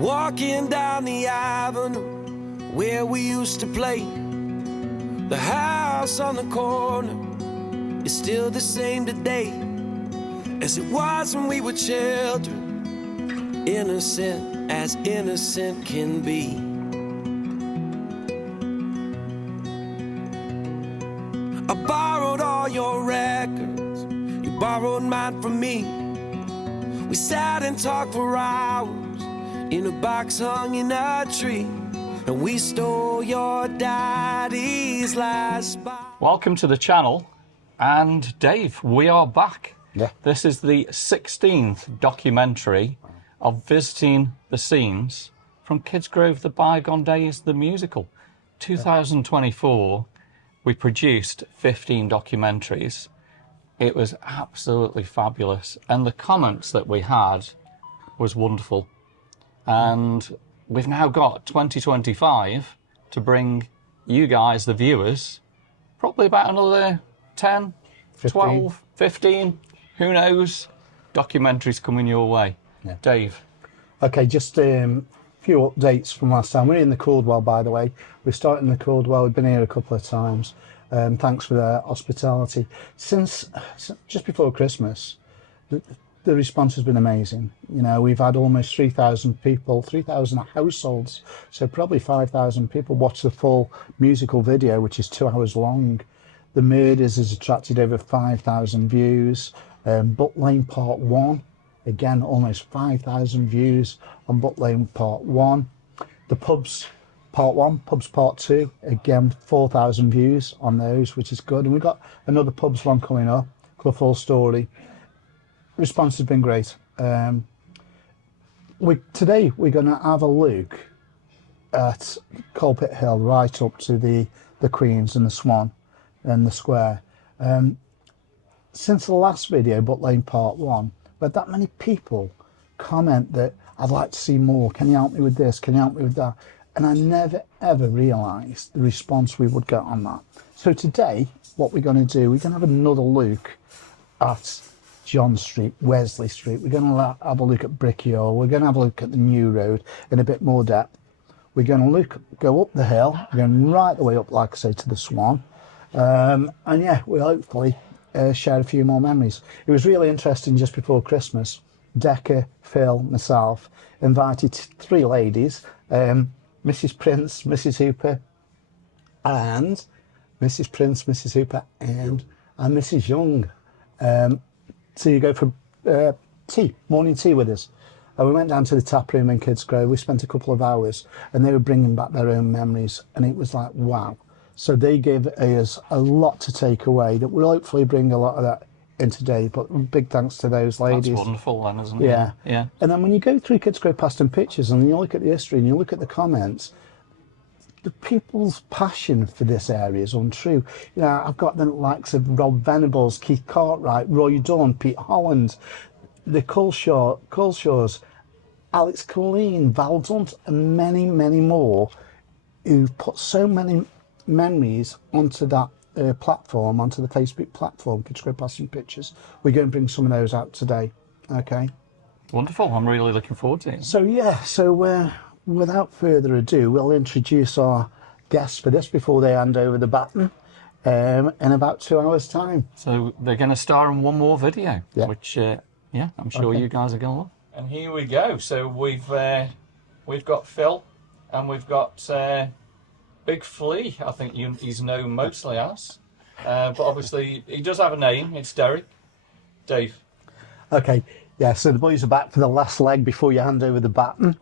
Walking down the avenue where we used to play. The house on the corner is still the same today as it was when we were children, innocent as innocent can be. I borrowed all your records, you borrowed mine from me. We sat and talked for hours in a box hung in a tree, and we stole your daddy's last box. Welcome to the channel, and Dave, we are back. Yeah. This is the 16th documentary of visiting the scenes from Kidsgrove, the Bygone Days, the musical. 2024, we produced 15 documentaries. It was absolutely fabulous, and the comments that we had was wonderful. And we've now got 2025 to bring you guys, the viewers, probably about another 10, 15. 12, 15, who knows, documentaries coming your way. Yeah. Dave. Okay, just a few updates from last time. We're in the Caldwell, by the way. We're starting the Caldwell. We've been here a couple of times. Thanks for the hospitality. Since just before Christmas, the response has been amazing. You know, we've had almost 3,000 people, 3,000 households, so probably 5,000 people watch the full musical video, which is 2 hours long. The Murders has attracted over 5,000 views. Butt Lane Part 1, again, almost 5,000 views on Butt Lane Part 1. The Pubs Part 1, Pubs Part 2, again, 4,000 views on those, which is good. And we've got another Pubs one coming up, Clough Hall Story. Response has been great. Today we're going to have a look at CoalPit Hill, right up to the Queen's and the Swan and the Square. Since the last video, Butt Lane Part 1, we had that many people comment that I'd like to see more. Can you help me with this? Can you help me with that? And I never ever realised the response we would get on that. So today, what we're going to do, we're going to have another look at John Street, Wesley Street. We're going to have a look at Brickyard. We're going to have a look at the new road in a bit more depth. We're going to go up the hill. We're going right the way up, like I say, to the Swan. And yeah, we'll hopefully share a few more memories. It was really interesting just before Christmas. Decca, Phil, myself invited 3 ladies, Mrs. Prince, Mrs. Hooper, and Mrs. Prince, Mrs. Hooper, and Mrs. Young to go for tea, morning tea with us. And we went down to the tap room in Kidsgrove. We spent a couple of hours, and they were bringing back their own memories, and it was like, wow. So they gave us a lot to take away that will hopefully bring a lot of that in today. But big thanks to those ladies. That's wonderful then, isn't it? Yeah. Yeah. And then when you go through Kidsgrove Past and Pictures and you look at the history and you look at the comments, the people's passion for this area is untrue. You know, I've got the likes of Rob Venables, Keith Cartwright, Roy Dunn, Pete Holland, the Coleshaws, Alex Colleen, Val Dunt, and many, many more who've put so many memories onto that platform, onto the Facebook platform, Kidsgrove Past and Pictures. We're going to bring some of those out today. Okay. Wonderful. I'm really looking forward to it. So yeah, without further ado, we'll introduce our guests for this before they hand over the baton in about 2 hours' time. So they're going to star in one more video, yeah. which, yeah, I'm sure you guys are going to love. And here we go. So we've got Phil, and we've got Big Flea. I think he's known mostly as, but obviously he does have a name. It's Derek. Dave. Okay. Yeah. So the boys are back for the last leg before you hand over the baton.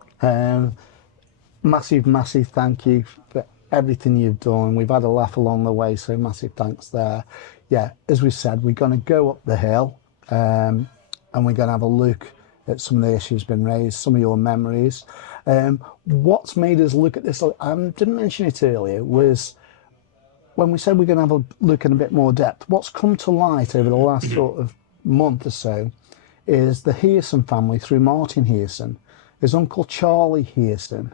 Massive thank you for everything you've done. We've had a laugh along the way, so massive thanks there. Yeah, as we said, we're going to go up the hill and we're going to have a look at some of the issues been raised, some of your memories. What's made us look at this, I didn't mention it earlier, was when we said we're going to have a look in a bit more depth, what's come to light over the last sort of month or so is the Hearson family, through Martin Hearson, his uncle Charlie Hearson,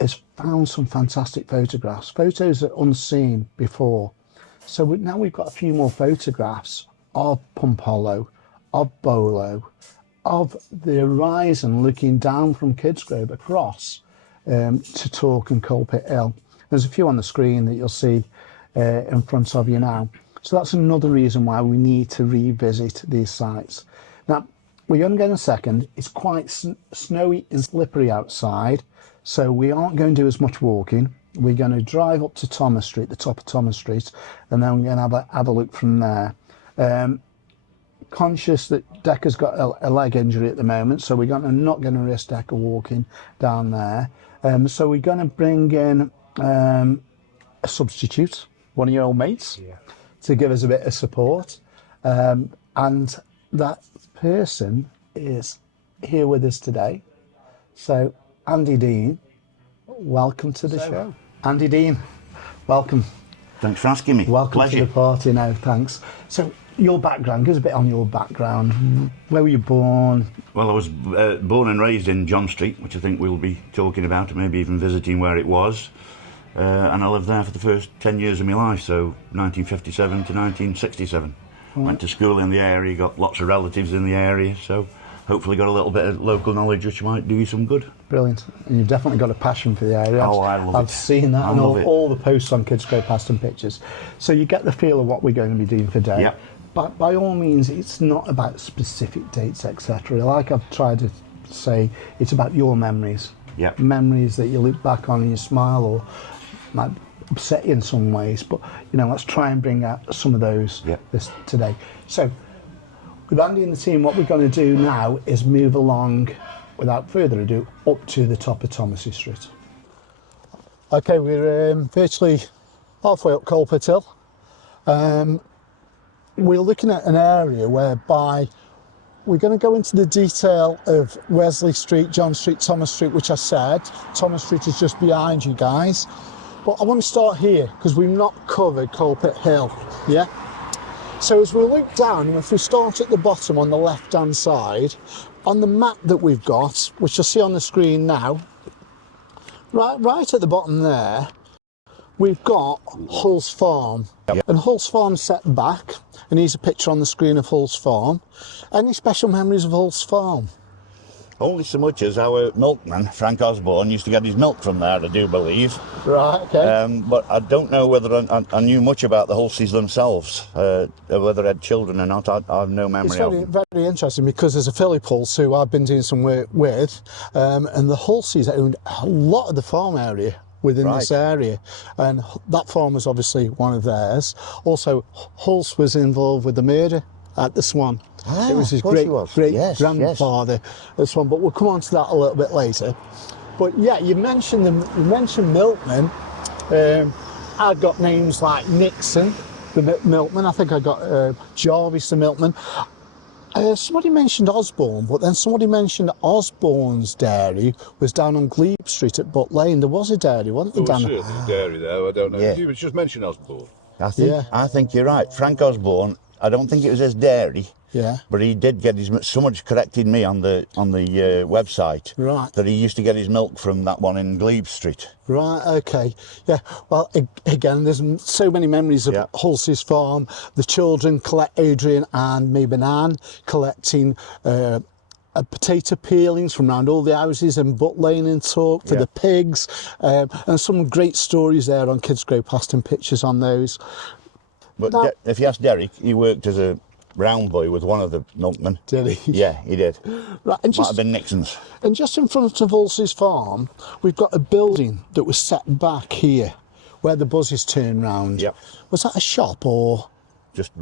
has found some fantastic photographs, photos that are unseen before. So now we've got a few more photographs of Pump Hollow, of Bolo, of the horizon looking down from Kidsgrove across to Torque and CoalPit Hill. There's a few on the screen that you'll see in front of you now. So that's another reason why we need to revisit these sites. Now, we're going to get in a second. It's quite snowy and slippery outside, so we aren't going to do as much walking. We're going to drive up to Thomas Street, the top of Thomas Street, and then we're going to have a look from there. Conscious that Decca's got a leg injury at the moment, so we're not going to risk Decca walking down there. So we're going to bring in a substitute, one of your old mates, to give us a bit of support. And that person is here with us today. So Andy Dean, welcome to the show. Andy Dean, welcome. Thanks for asking me. Welcome Pleasure. to the party now, thanks. So your background, give us a bit on your background. Where were you born? Well, I was born and raised in John Street, which I think we'll be talking about, maybe even visiting where it was. And I lived there for the first 10 years of my life, so 1957 to 1967. Right. Went to school in the area, got lots of relatives in the area, so hopefully got a little bit of local knowledge which might do you some good. Brilliant. And you've definitely got a passion for the area. Oh, I love it. I've seen that in all the posts on Kidsgrove Past and Pictures. So you get the feel of what we're going to be doing today. Yep. But by all means, it's not about specific dates, etc. Like I've tried to say, it's about your memories. Yep. Memories that you look back on and you smile, or might upset you in some ways. But, you know, let's try and bring out some of those this today. So, with Andy and the team, what we're going to do now is move along, without further ado, up to the top of Thomas Street. Okay, we're virtually halfway up CoalPit Hill. We're looking at an area whereby we're going to go into the detail of Wesley Street, John Street, Thomas Street, which I said. Thomas Street is just behind you guys. But I want to start here because we've not covered CoalPit Hill, yeah? So as we look down, if we start at the bottom on the left-hand side, on the map that we've got, which you'll see on the screen now, right at the bottom there, we've got Hull's Farm. Yep. And Hull's Farm set back, and here's a picture on the screen of Hull's Farm. Any special memories of Hull's Farm? Only so much as our milkman, Frank Osborne, used to get his milk from there, I do believe. Right, okay. But I don't know whether I knew much about the Hulseys themselves, whether they had children or not. I have no memory of them. It's very interesting because there's a Philly Pulse who I've been doing some work with, and the Hulseys owned a lot of the farm area within this area, and that farm was obviously one of theirs. Also, Hulse was involved with the murder at the Swan. It was his great grandfather, the Swan, but we'll come on to that a little bit later. But yeah, you mentioned milkmen. I got names like Nixon, the milkman. I think I got Jarvis, the milkman. Somebody mentioned Osborne, but then somebody mentioned Osborne's dairy was down on Glebe Street at Butt Lane. There was a dairy, wasn't there, Dan? There was certainly a dairy there, I don't know. Yeah. You just mentioned Osborne. I think you're right. Frank Osborne, I don't think it was his dairy. Yeah. But he did get his. Someone corrected me on the website. Right. That he used to get his milk from that one in Glebe Street. Right. Okay. Yeah. Well, again, there's so many memories of Hulseys Farm. The children, Adrian and maybe Anne, collecting potato peelings from around all the houses in Butt Lane and Torque for the pigs, and some great stories there on Kidsgrove Past and Pictures on those. But now, if you ask Derek, he worked as a round boy with one of the milkmen. Did he? Yeah, he did. Right, and might have been Nixon's. And just in front of Hulseys Farm, we've got a building that was set back here, where the buses turn round. Yep. Was that a shop or? Just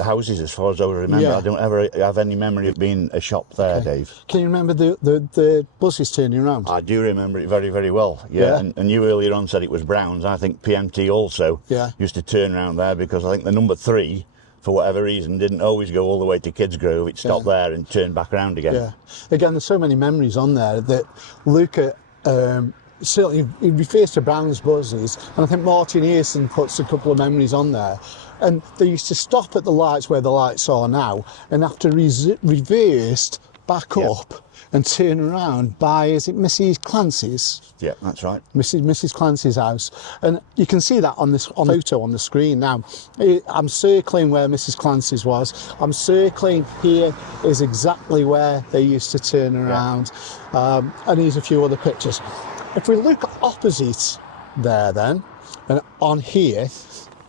houses, as far as I remember. Yeah. I don't ever have any memory of being a shop there, Dave. Can you remember the buses turning around? I do remember it very, very well. Yeah. And you earlier on said it was Brown's. I think PMT also used to turn around there because I think the number 3, for whatever reason, didn't always go all the way to Kidsgrove. It stopped there and turned back around again. Yeah. Again, there's so many memories on there that Luca certainly he refers to Brown's buses, and I think Martin Earson puts a couple of memories on there. And they used to stop at the lights where the lights are now, and after reversed back up and turn around by, is it Mrs. Clancy's? Yeah, that's right. Mrs. Clancy's house, and you can see that on this photo on the screen now. I'm circling where Mrs. Clancy's was. I'm circling here is exactly where they used to turn around, and here's a few other pictures. If we look opposite there then, and on here,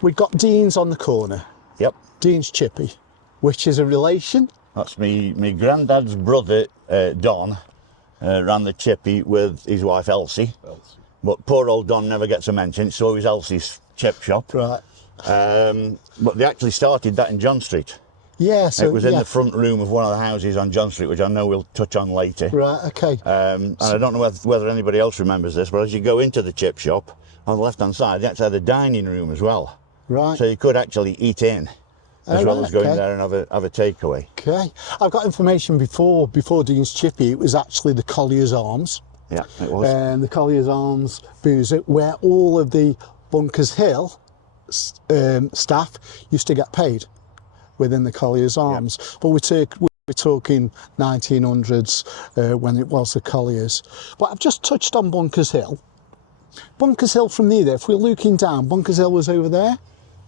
we've got Dean's on the corner. Yep. Dean's Chippy, which is a relation. That's me granddad's brother, Don, ran the Chippy with his wife Elsie. But poor old Don never gets a mention. It's always Elsie's chip shop. Right. But they actually started that in John Street. Yeah, so it was in the front room of one of the houses on John Street, which I know we'll touch on later. Right, okay. And I don't know whether anybody else remembers this, but as you go into the chip shop, on the left-hand side, they actually had a dining room as well. Right. So you could actually eat in, as well as going there and have a takeaway. Okay. I've got information before Dean's Chippy, it was actually the Collier's Arms. Yeah, it was. And the Collier's Arms boozer, where all of the Bunkers Hill staff used to get paid within the Collier's Arms. Yeah. But we're talking 1900s when it was the Colliers. But I've just touched on Bunkers Hill. Bunkers Hill from there, if we're looking down, Bunkers Hill was over there?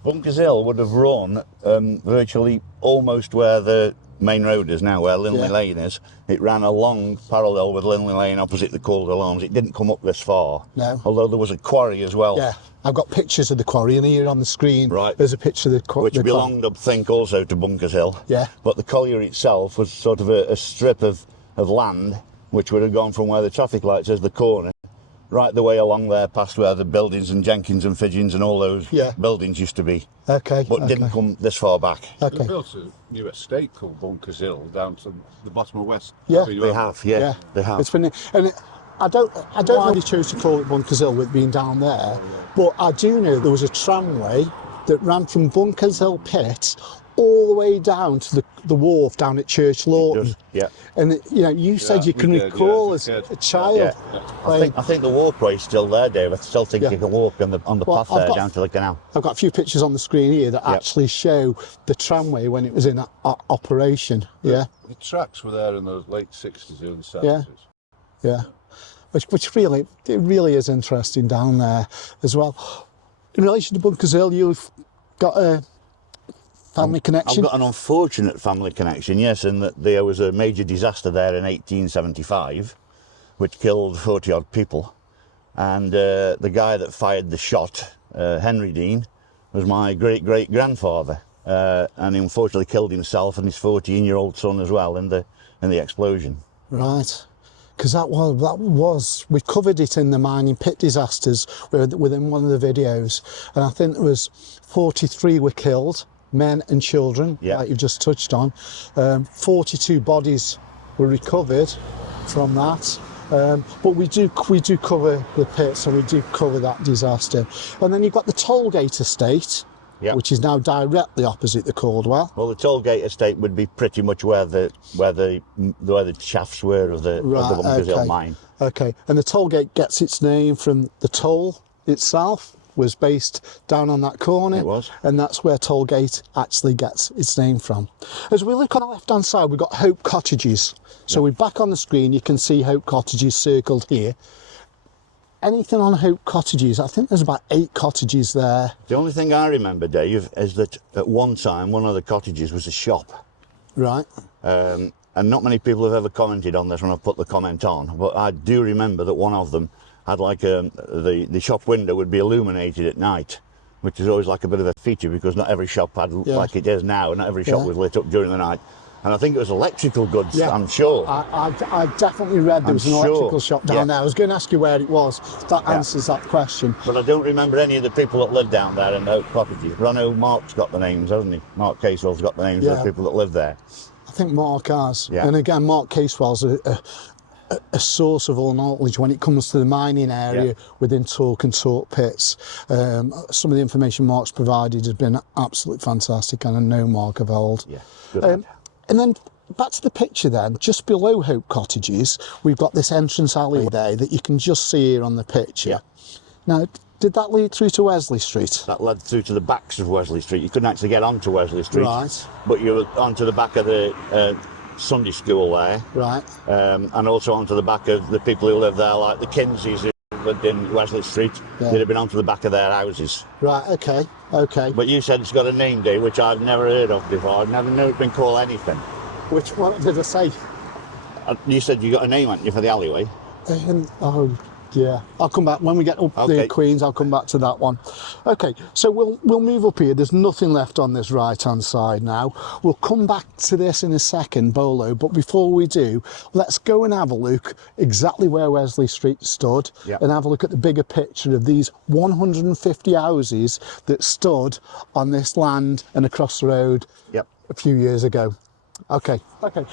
Bunkers Hill would have run virtually almost where the main road is now, where Linley Lane is. It ran along parallel with Linley Lane opposite the Caldwell Arms. It didn't come up this far. No. Although there was a quarry as well. Yeah, I've got pictures of the quarry, and here on the screen there's a picture of the quarry. Which belonged, I think, also to Bunkers Hill. Yeah. But the colliery itself was sort of a strip of land which would have gone from where the traffic lights is, the corner, right the way along there past where the buildings and Jenkins and Fidgeons and all those buildings used to be. Okay. But didn't come this far back. Okay. They built a new estate called Bunkers Hill down to the bottom of West. Yeah. They have, they have. It's been, and I don't know why they chose to call it Bunkers Hill with being down there, but I do know there was a tramway that ran from Bunkers Hill pit all the way down to the wharf down at Church Lawton. Yeah. And you said you can recall as a child. Yeah. I think the walkway's still there, Dave. I still think you can walk on the path there down to the canal. I've got a few pictures on the screen here that actually show the tramway when it was in operation. Yeah. The tracks were there in the late 60s, early 70s. Yeah. Which really is interesting down there as well. In relation to Bunkers Hill, you've got a family connection? I've got an unfortunate family connection, yes, in that there was a major disaster there in 1875 which killed 40 odd people, and the guy that fired the shot, Henry Dean, was my great-great-grandfather, and he unfortunately killed himself and his 14-year-old son as well in the explosion. Right. Because that was, we covered it in the mining pit disasters within one of the videos, and I think there was 43 were killed, men and children, like you've just touched on. 42 bodies were recovered from that. But we do cover the pits, and we do cover that disaster. And then you've got the Tollgate estate, which is now directly opposite the Caldwell. Well, the Tollgate estate would be pretty much where the shafts were of the Bunkers Hill mine. Okay, and the Tollgate gets its name from the toll itself. Was based down on that corner. It was. And that's where Tollgate actually gets its name from. As we look on the left-hand side, we've got Hope Cottages. So we're back on the screen, you can see Hope Cottages circled here. Anything on Hope Cottages? I think there's about 8 cottages there. The only thing I remember, Dave, is that at one time, one of the cottages was a shop. Right. And not many people have ever commented on this when I've put the comment on, but I do remember that one of them had like the shop window would be illuminated at night, which is always like a bit of a feature because not every shop had like it is now, and not every shop was lit up during the night. And I think it was electrical goods, I'm sure. I definitely read there was an electrical shop down there. I was going to ask you where it was. That answers that question. But I don't remember any of the people that live down there in the Oak Cottages. But I know Mark's got the names, hasn't he? Mark Casewell's got the names of the people that live there. I think Mark has. Yeah. And again, Mark Casewell's a source of all knowledge when it comes to the mining area within Tork and Tork pits. Some of the information Mark's provided has been absolutely fantastic, and I know Mark of old. Yeah, good. And then back to the picture then, just below Hope Cottages, we've got this entrance alley there that you can just see here on the picture. Yeah. Now, did that lead through to Wesley Street? That led through to the backs of Wesley Street. You couldn't actually get onto Wesley Street. Right. But you were onto the back of the Sunday school there. Right. And also onto the back of the people who live there, like the Kinseys who lived in Wesley Street. Yeah. They'd have been onto the back of their houses. Right, okay, okay. But you said it's got a name, Dave, which I've never heard of before. I've never known it's been called anything. Which one did I say? You said you got a name, hadn't you, for the alleyway? Oh, yeah. I'll come back when we get up the Queens. I'll come back to that one. Okay, so we'll move up here. There's nothing left on this right-hand side now. We'll come back to this in a second, Bolo. But before we do, let's go and have a look exactly where Wesley Street stood, and have a look at the bigger picture of these 150 houses that stood on this land and across the road a few years ago. Okay,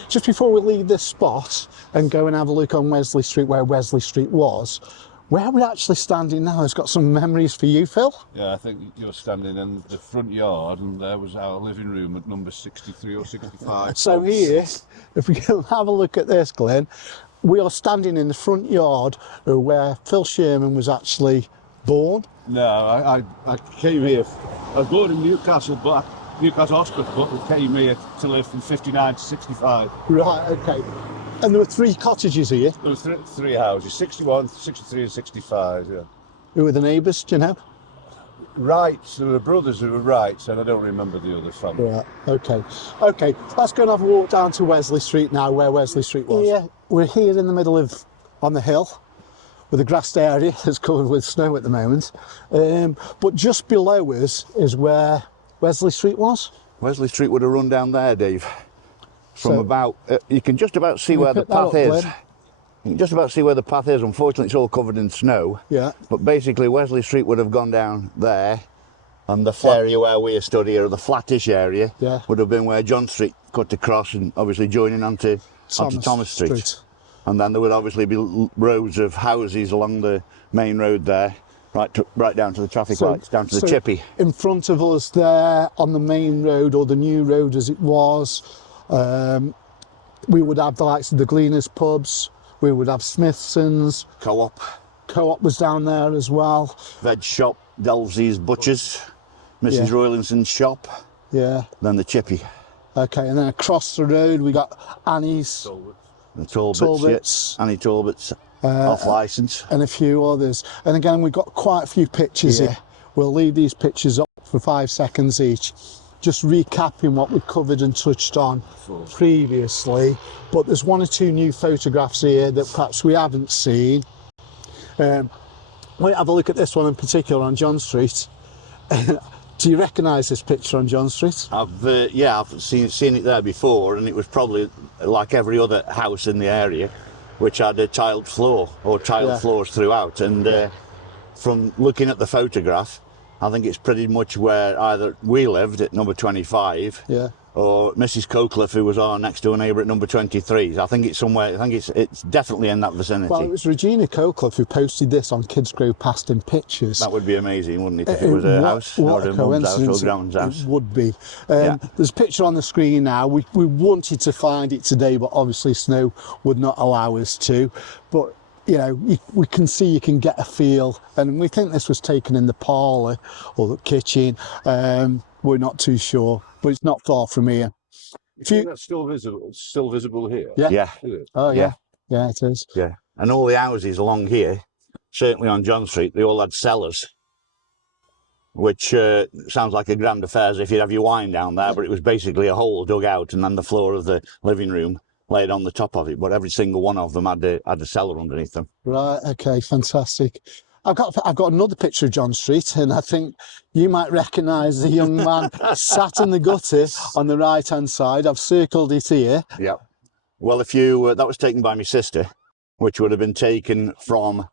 just before we leave this spot and go and have a look on Wesley Street, where Wesley Street was, where we're actually standing now has got some memories for you, Phil. Yeah, I think you're standing in the front yard, and there was our living room at number 63 or 65. So here, if we can have a look at this, Glenn, we are standing in the front yard where Phil Sherman was actually born. No, I came here, I was born in Newcastle Hospital, but we came here to live from 59 to 65. Right, okay. And there were 3 cottages here. There were three houses, 61, 63 and 65, yeah. Who were the neighbours, do you know? Wrights, there were brothers who were Wrights, and I don't remember the other family. Right, okay. Okay, let's go and have a walk down to Wesley Street now, where Wesley Street was. Yeah, we're here in the middle of, on the hill, with a grassed area that's covered with snow at the moment. But just below us is where Wesley Street was. Wesley Street would have run down there, Dave. From about, you can just about see where the path is. You can just about see where the path is. Unfortunately, it's all covered in snow. Yeah. But basically, Wesley Street would have gone down there, and the area where we stood here, the flattish area, would have been where John Street cut across, and obviously joining onto Thomas Street. And then there would obviously be rows of houses along the main road there. Right down to the traffic lights, down to the chippy. In front of us there, on the main road, or the new road as it was, we would have the likes of the Gleaners pubs, we would have Smithson's. Co-op. Co-op was down there as well. Veg shop, Delvesey's Butchers, Mrs. Roylinson's shop. Yeah. Then the chippy. Okay, and then across the road we got Annie's. The Talbots. Annie Talbot's. Off licence. And a few others. And again, we've got quite a few pictures here. We'll leave these pictures up for 5 seconds each, just recapping what we covered and touched on previously. But there's 1 or 2 new photographs here that perhaps we haven't seen. We'll have a look at this one in particular on John Street. Do you recognise this picture on John Street? I've seen it there before, and it was probably like every other house in the area, which had a tiled floor or tiled floors throughout. And from looking at the photograph, I think it's pretty much where either we lived at number 25 or Mrs. Coalcliff, who was our next door neighbour at number 23. I think it's somewhere, I think it's definitely in that vicinity. Well, it was Regina Coalcliff who posted this on Kidsgrove Past in Pictures. That would be amazing, wouldn't it, if it was a house, or a mum's house, or Grand's house. It would be. There's a picture on the screen now. We wanted to find it today, but obviously snow would not allow us to. But you know, we can see, you can get a feel, and we think this was taken in the parlour or the kitchen. We're not too sure, but it's not far from here. You think that's still visible? It's still visible here? Yeah. Oh yeah. Yeah, it is. Yeah, and all the houses along here, certainly on John Street, they all had cellars, which sounds like a grand affair as if you'd have your wine down there, but it was basically a hole dug out and then the floor of the living room laid on the top of it, but every single one of them had a cellar underneath them. Right, okay, fantastic. I've got another picture of John Street, and I think you might recognise the young man sat in the gutter on the right hand side. I've circled it here. Yeah. Well, if you that was taken by my sister, which would have been taken from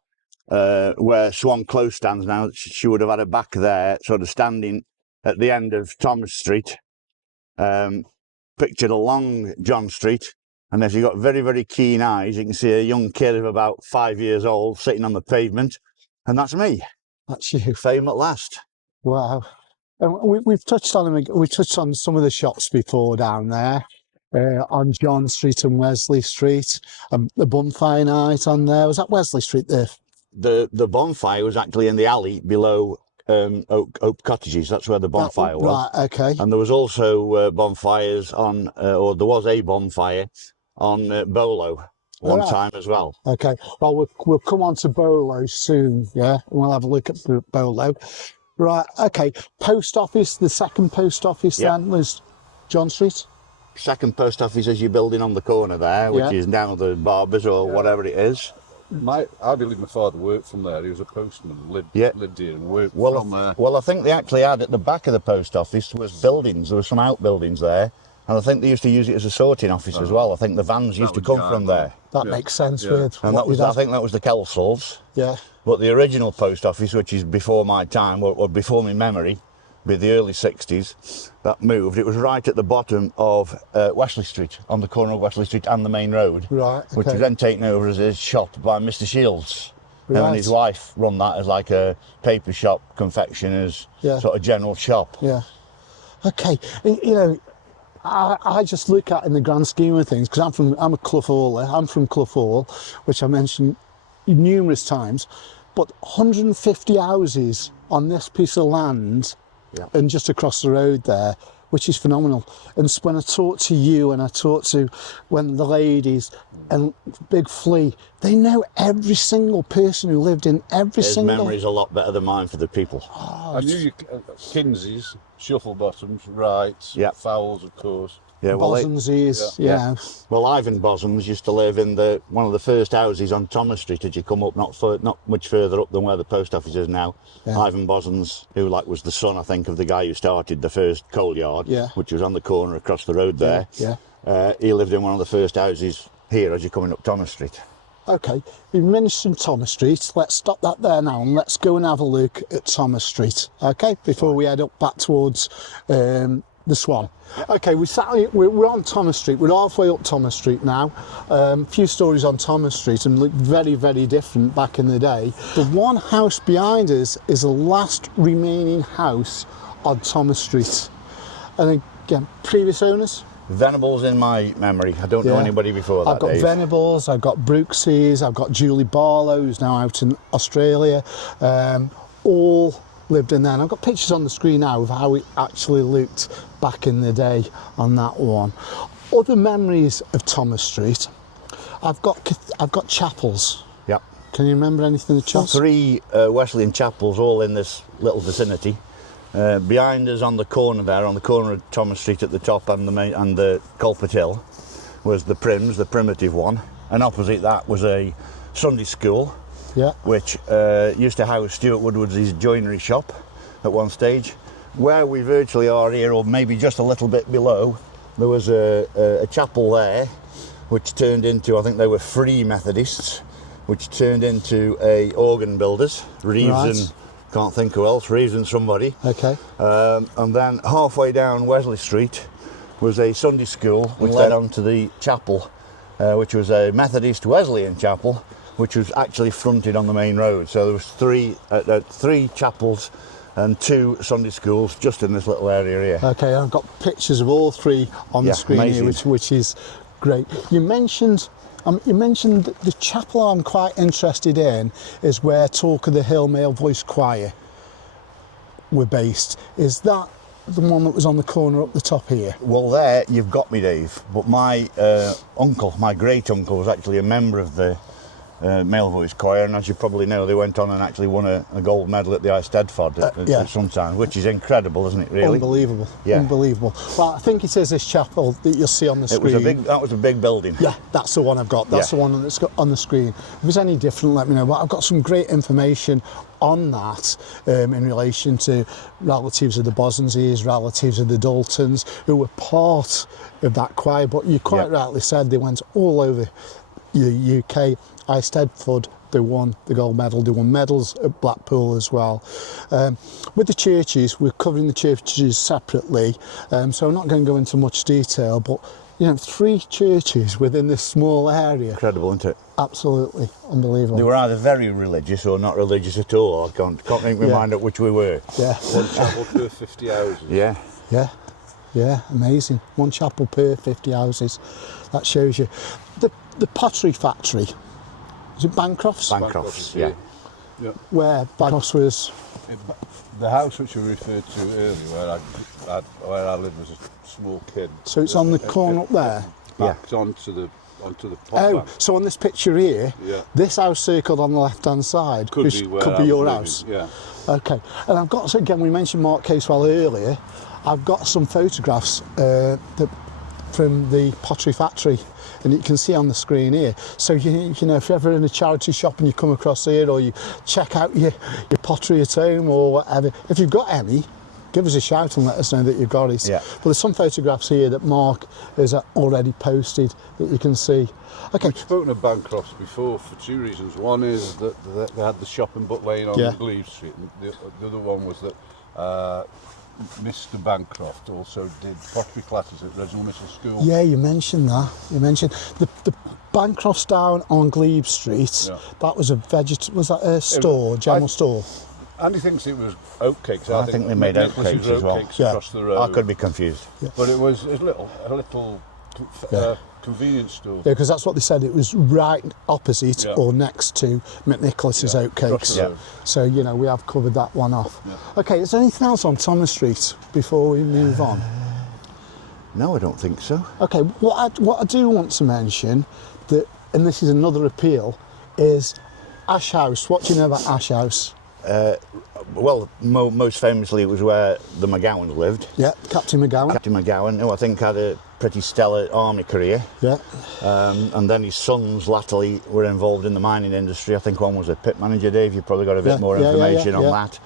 where Swan Close stands now. She would have had her back there, sort of standing at the end of Thomas Street, pictured along John Street. And if you've got very, very keen eyes, you can see a young kid of about 5 years old sitting on the pavement. And that's me. That's you. Fame at last. Wow. And we've touched on them. We touched on some of the shops before down there, on John Street and Wesley Street. The bonfire night on there. Was that Wesley Street there? The bonfire was actually in the alley below oak cottages. That's where the bonfire was. Right, okay. And there was also bonfires on, or there was a bonfire on Bolo one time as well. Okay, well, we'll come on to Bolo soon, yeah? We'll have a look at Bolo. Right, okay. Post office, the second post office then was John Street? Second post office as you're building on the corner there, which is now the Barbers or whatever it is. I believe my father worked from there. He was a postman, lived here and worked from there. Well, I think they actually had at the back of the post office was buildings. There were some outbuildings there. And I think they used to use it as a sorting office as well. I think the vans used to come from there. That makes sense with and that was, I think that was the Kelsals. Yeah. But the original post office, which is before my time, or before my memory, with the early 60s, that moved. It was right at the bottom of Wesley Street, on the corner of Wesley Street and the main road. Right, okay. Which was then taken over as a shop by Mr. Shields. Right. And his wife run that as like a paper shop, confectioners, sort of general shop. Yeah. Okay, you know, I just look at in the grand scheme of things, because I'm a Clough Haller, I'm from Clough Hall, which I mentioned numerous times, but 150 houses on this piece of land and just across the road there, which is phenomenal. And when I talk to you and I talk to the ladies and Big Flea, they know every single person who lived in every His single... memory's a lot better than mine for the people. I knew Kinsey's, Shuffle Bottoms, Wrights, Fowles, of course. Yeah, well, Well, Ivan Bosms used to live in one of the first houses on Thomas Street as you come up, not much further up than where the post office is now. Yeah. Ivan Bosms, who was the son, I think, of the guy who started the first coal yard, which was on the corner across the road there. He lived in one of the first houses here as you're coming up Thomas Street. Okay, we've mentioned Thomas Street. Let's stop that there now and let's go and have a look at Thomas Street, okay, before we head up back towards the Swan. Okay, we're on Thomas Street. We're halfway up Thomas Street now. A few stories on Thomas Street and look very, very different back in the day. The one house behind us is the last remaining house on Thomas Street. And again, previous owners? Venables in my memory. I don't know anybody before that. I've got Venables, I've got Brookses, I've got Julie Barlow, who's now out in Australia. All lived in there. And I've got pictures on the screen now of how it actually looked back in the day on that one. Other memories of Thomas Street. I've got chapels. Yep. Can you remember anything of the chapels? 3 Wesleyan chapels, all in this little vicinity. Behind us on the corner there, on the corner of Thomas Street at the top and the CoalPit Hill, was the Prims, the primitive one. And opposite that was a Sunday school, which used to house Stuart Woodward's joinery shop at one stage. Where we virtually are here, or maybe just a little bit below, there was a chapel there, which turned into, I think they were Free Methodists, which turned into a organ builders, Reeves and can't think who else, Reeves and somebody. Okay. And then halfway down Wesley Street was a Sunday school, which led on to the chapel, which was a Methodist Wesleyan chapel, which was actually fronted on the main road. So there was 3 chapels and 2 Sunday schools just in this little area here. Okay, I've got pictures of all 3 on the screen here, which is great. You mentioned the chapel I'm quite interested in is where Talk of the Hill Male Voice Choir were based. Is that the one that was on the corner up the top here? Well, there you've got me, Dave. But my uncle, my great uncle, was actually a member of the Male Voice Choir, and as you probably know, they went on and actually won a gold medal at the Eisteddfod at some time, which is incredible, isn't it? Really, unbelievable. Unbelievable. Well, I think it is this chapel that you'll see on the screen. That was a big building. Yeah, that's the one I've got. That's the one that's got on the screen. If it's any different, let me know. But I've got some great information on that in relation to relatives of the Bosnses, relatives of the Daltons, who were part of that choir. But you quite rightly said they went all over the UK. Eisteddfod, they won the gold medal. They won medals at Blackpool as well. With the churches, we're covering the churches separately, so I'm not going to go into much detail, but 3 churches within this small area. Incredible, isn't it? Absolutely unbelievable. They were either very religious or not religious at all. I can't make my mind up which we were. Yeah. One chapel per 50 houses. Yeah, amazing. 1 chapel per 50 houses. That shows you. The pottery factory, is it Bancroft's? Bancroft's, yeah. Where Bancroft's was The house which you referred to earlier, where I lived as a small kid. So it's on the corner up there? Backed onto the pot Oh, bank. so on this picture here, this house circled on the left-hand side Could be your living, house. yeah. Okay, and I've got, so again, we mentioned Mark Casewell earlier. I've got some photographs from the pottery factory, and you can see on the screen here. So you know, if you're ever in a charity shop and you come across here, or you check out your pottery at home or whatever, if you've got any, give us a shout and let us know that you've got it. Yeah. But there's some photographs here that Mark has already posted that you can see. Okay. We've spoken of Bancrofts before for two reasons. One is that they had the shop in Butt Lane on Glebe Street, and the other one was that Mr. Bancroft also did pottery classes at Residential School. Yeah, you mentioned that. You mentioned the Bancrofts down on Glebe Street. Yeah. That was was that a store, general store? Andy thinks it was oatcakes. I think they made oatcakes as well. Across the road. I could be confused. Yeah. But it was a little convenience store. Yeah, because that's what they said. It was right opposite or next to McNicholas's Oatcakes. Yeah. So, you know, we have covered that one off. Yeah. Okay, is there anything else on Thomas Street before we move on? No, I don't think so. Okay, what I do want to mention, that, and this is another appeal, is Ash House. What do you know about Ash House? Well, most famously, it was where the McGowans lived. Yeah, Captain McGowan. Captain McGowan, who I think had a pretty stellar army career. Yeah. And then his sons latterly were involved in the mining industry. I think one was a pit manager. Dave, you've probably got a bit more information on that.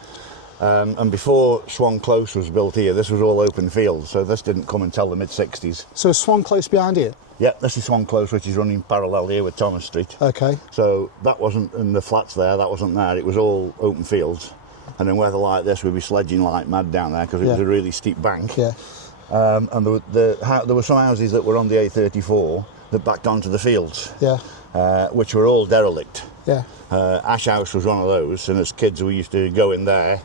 And before Swan Close was built here, this was all open fields, so this didn't come until the mid-60s. So is Swan Close behind here? Yeah, this is Swan Close, which is running parallel here with Thomas Street. Okay. So that wasn't in the flats there, that wasn't there, it was all open fields. And in weather like this, we'd be sledging like mad down there because it was a really steep bank. Yeah. And there were some houses that were on the A34 that backed onto the fields. Yeah. Which were all derelict. Yeah. Ash House was one of those, and as kids we used to go in there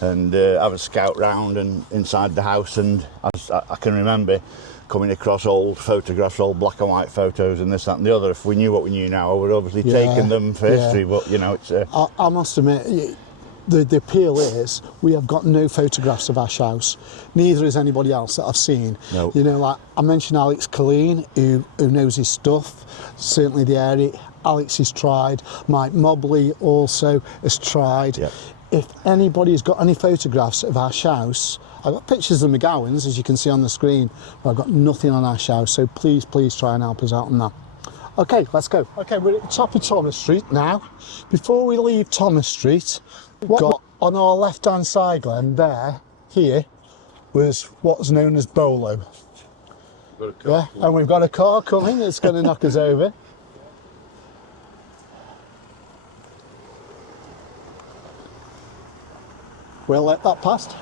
and have a scout round and inside the house, and I can remember coming across old photographs, old black and white photos and this, that and the other. If we knew what we knew now, I would obviously taken them for history, but you know, it's... I must admit, the appeal is we have got no photographs of Ash House. Neither has anybody else that I've seen. No. You know, like I mentioned Alex Colleen, who knows his stuff, certainly the area. Alex has tried. Mike Mobley also has tried. Yep. If anybody has got any photographs of Ash House, I've got pictures of the McGowans, as you can see on the screen, but I've got nothing on Ash House, so please try and help us out on that. Okay, let's go. Okay, we're at the top of Thomas Street now. Before we leave Thomas Street, we've got on our left-hand side, Glenn, here, was what's known as Bolo. Yeah, and we've got a car coming that's going to knock us over. We'll let that past.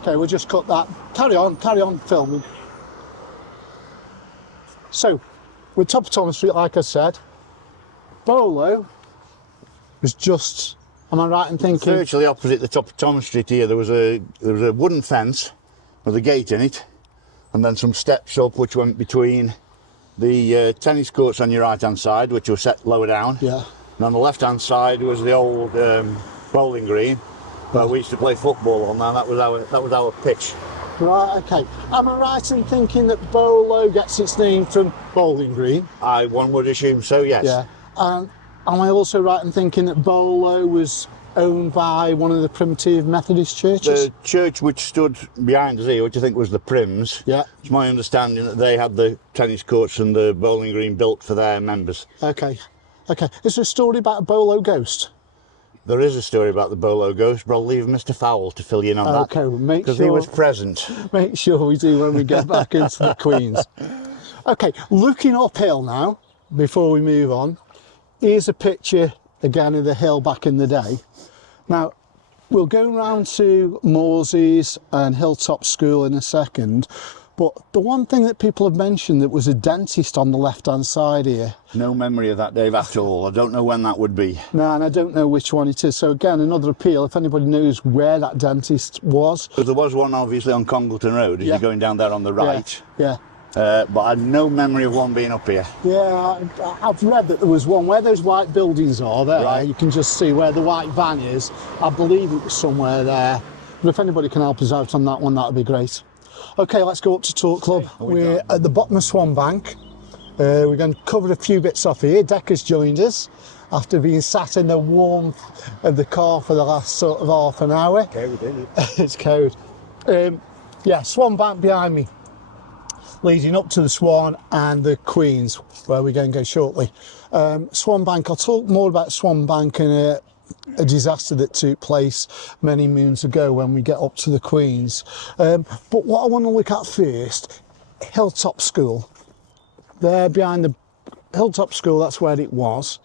Okay, we'll just cut that. Carry on filming. So, we're top of Thomas Street, like I said. Bolo was just, am I right in thinking? Virtually opposite the top of Thomas Street here, there was a wooden fence with a gate in it, and then some steps up which went between the tennis courts on your right hand side, which were set lower down. Yeah. And on the left hand side was the old bowling green where we used to play football on. Now that was our pitch. Right, okay. Am I right in thinking that Bolo gets its name from Bowling Green? One would assume so, yes. Yeah. Am I also right in thinking that Bolo was owned by one of the primitive Methodist churches? The church which stood behind us here, which I think was the Prims, it's my understanding that they had the tennis courts and the bowling green built for their members. Okay. Okay. Is there a story about a Bolo ghost? There is a story about the Bolo ghost, but I'll leave Mr. Fowle to fill you in on that. Okay, make sure... because he was present. Make sure we do when we get back into the Queens. Okay, looking uphill now, before we move on, here's a picture again of the hill back in the day. Now, we'll go round to Morsey's and Hilltop School in a second, but the one thing that people have mentioned, that was a dentist on the left-hand side here. No memory of that, Dave, at all. I don't know when that would be. No, and I don't know which one it is. So again, another appeal, if anybody knows where that dentist was. Because there was one obviously on Congleton Road, as you're going down there on the right. Yeah. but I had no memory of one being up here. Yeah, I've read that there was one where those white buildings are there. Right. You can just see where the white van is. I believe it was somewhere there. But if anybody can help us out on that one, that would be great. Okay, let's go up to Talk Club. We're at the bottom of Swan Bank. We're going to cover a few bits off here. Decker's joined us after being sat in the warmth of the car for the last sort of half an hour. Cold, isn't it? It's cold. Yeah, Swan Bank behind me, leading up to the Swan and the Queen's, where we're going to go shortly. Swan Bank, I'll talk more about Swan Bank and a disaster that took place many moons ago when we get up to the Queen's. But what I want to look at first, Hilltop School. There behind the Hilltop School, that's where it was.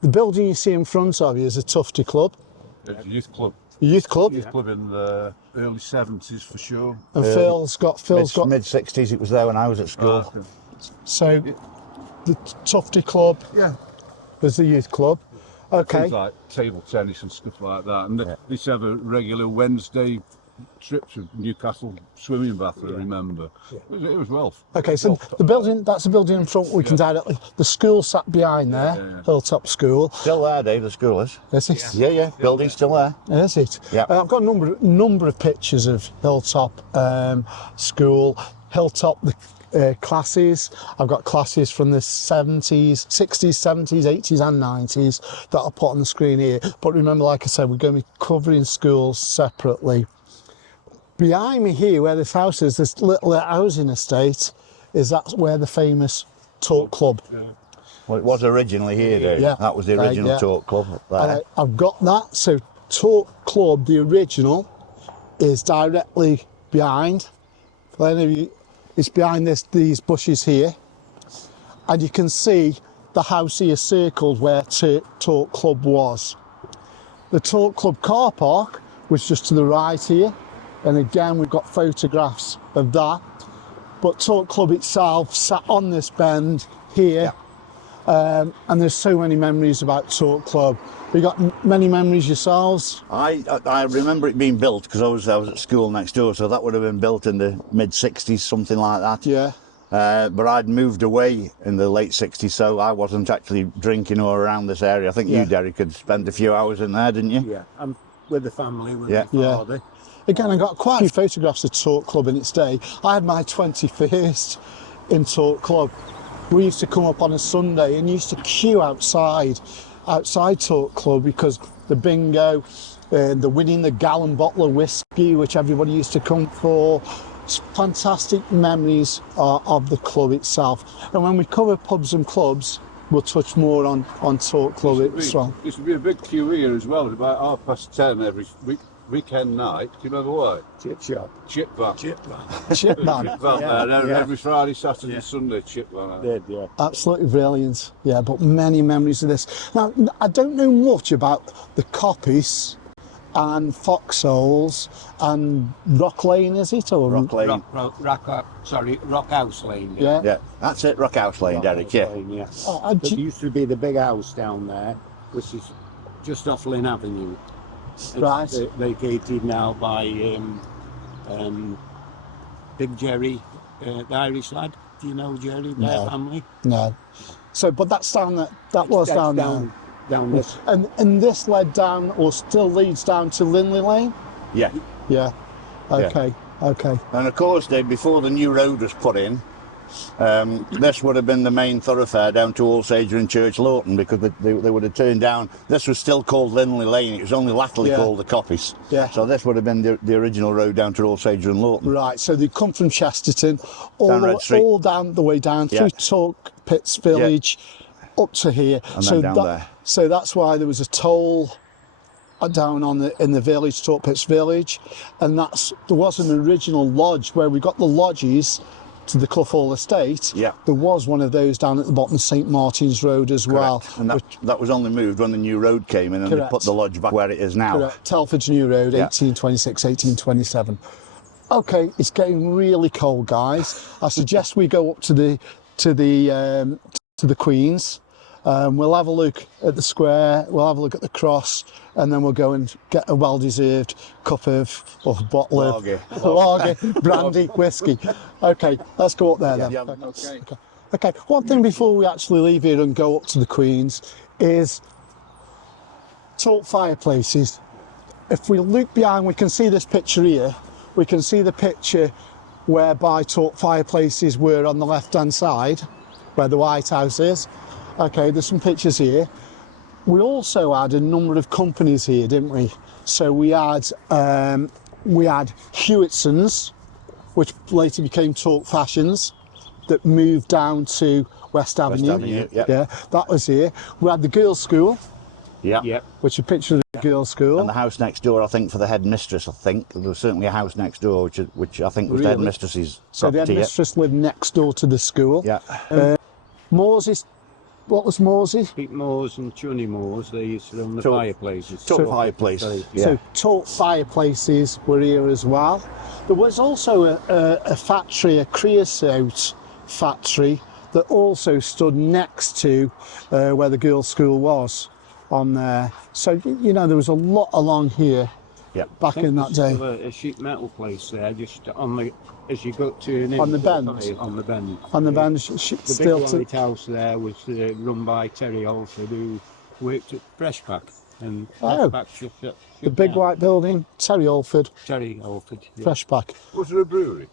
The building you see in front of you is a Tufty Club. It's a youth club. A youth club. Youth club in the early 70s for sure. And Phil's got Mid 60s, it was there when I was at school. so the Tufty Club was the youth club. Okay. Things like table tennis and stuff like that. And they used to have a regular Wednesday trip to Newcastle swimming bath, I remember. It was well. Okay, so the building, that's the building in front, we can directly, the school sat behind there, Hilltop School. Still there, Dave, the school is. Is it? Yeah, building's still there. Is it? Yeah. I've got a number of pictures of Hilltop School, Hilltop, the classes. I've got classes from the 70s, 60s, 70s, 80s and 90s that I'll put on the screen here. But remember, like I said, we're going to be covering schools separately. Behind me here, where this house is, this little housing estate, that's where the famous Talk Club. Yeah. Well, it was originally here, Dave. Yeah. That was the original Talk Club up there. I've got that. So Talk Club, the original, is directly behind. It's behind these bushes here. And you can see the house here circled where Talk Club was. The Talk Club car park was just to the right here. And again, we've got photographs of that. But Talk Club itself sat on this bend here. And there's so many memories about Talk Club. You got many memories yourselves? I remember it being built because I was at school next door, so that would have been built in the mid 60s, something like that. Yeah. But I'd moved away in the late 60s, so I wasn't actually drinking or around this area. I think you, Derek, could spend a few hours in there, didn't you? Yeah, I'm with the family, with my father. Again, I got quite a few photographs of Talk Club in its day. I had my 21st in Talk Club. We used to come up on a Sunday and used to queue outside Talk Club because the bingo, the winning the gallon bottle of whiskey, which everybody used to come for. It's fantastic memories of the club itself. And when we cover pubs and clubs, we'll touch more on Talk Club as well. There used to be a big queue here as well, at about 10:30 every weekend night. Do you remember why? Chip shop. Chip van. Chip van. Chip van there. Every Friday, Saturday and Sunday, chip van. Did, yeah. Absolutely brilliant. Yeah, but many memories of this. Now, I don't know much about the Coppice and Foxholes and Rock Lane, is it? Or Rock Lane. Rock House Lane. Yeah. Yeah, that's it, Rock House Lane, Derek, yeah. Lane, yeah. There used to be the big house down there, which is just off Lynn Avenue. Right. It's vacated now by Big Jerry, the Irish lad. Do you know Jerry, their family? No. So, but that's down there. That was down there. Down this. And this led down, or still leads down to Linley Lane? Yeah. Yeah. Okay. Okay. And of course, Dave, before the new road was put in, this would have been the main thoroughfare down to Allsager and Church Lawton, because they would have turned down. This was still called Linley Lane. It was only latterly called the Coppice. Yeah. So this would have been the original road down to Allsager and Lawton. Right. So they come from Chesterton, all down the way down through CoalPit Village, up to here. And then down there. So that's why there was a toll down in the village, CoalPit Village, and there was an original lodge where we got the lodges to the Clough Hall estate. Yeah. There was one of those down at the bottom of St Martin's Road as well. And that was only moved when the new road came in, and they put the lodge back where it is now. Correct. Telford's New Road, 1826, 1827. Okay, it's getting really cold, guys. I suggest we go up to the Queen's. We'll have a look at the square, we'll have a look at the cross, and then we'll go and get a well-deserved cup of, or bottle of lager, brandy, whiskey. Okay, let's go up there then. Yeah. Okay, one thing before we actually leave here and go up to the Queen's is talk fireplaces. If we look behind, we can see this picture here. We can see the picture whereby talk fireplaces were on the left-hand side, where the White House is. Okay, there's some pictures here. We also had a number of companies here, didn't we? So we had Hewitson's, which later became Talk Fashions, that moved down to West Avenue. Yeah, that was here. We had the girls' school. Yeah. Which is a picture of the girls' school. And the house next door, I think, for the headmistress, I think. There was certainly a house next door, which I think was the headmistress's So the headmistress lived next door to the school. Yeah. Moses, what was Moses? Pete Moores and Johnny Moores, they used to run the fireplaces. Talk fireplaces. Yeah. So talk fireplaces were here as well. There was also a factory, a creosote factory, that also stood next to where the girls' school was on there. So, you know, there was a lot along here back in that day. A sheet metal place there, just on the, as you got to on the bend. On the bend. On the bend. The big white house there was run by Terry Alford, who worked at Freshpack. And Freshpack shut the big down. white building, Terry Alford. Terry Alford. Yeah. Freshpack. Was there a brewery?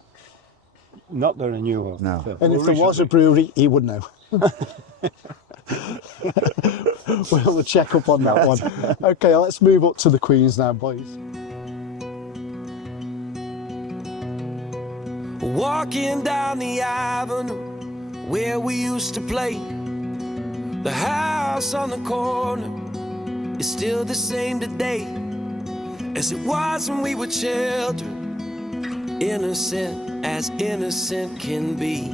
Not that I knew of. No. And if there was a brewery, he would know. We'll check up on that one. Okay, let's move up to the Queen's now, boys. Walking down the avenue where we used to play. The house on the corner is still the same today as it was when we were children, innocent as innocent can be.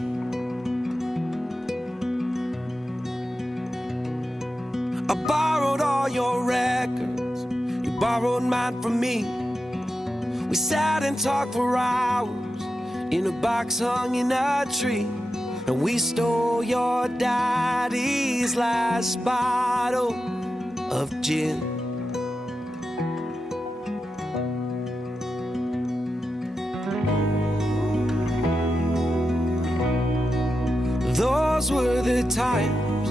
I borrowed all your records, you borrowed mine from me. We sat and talked for hours in a box hung in a tree, and we stole your daddy's last bottle of gin. Those were the times.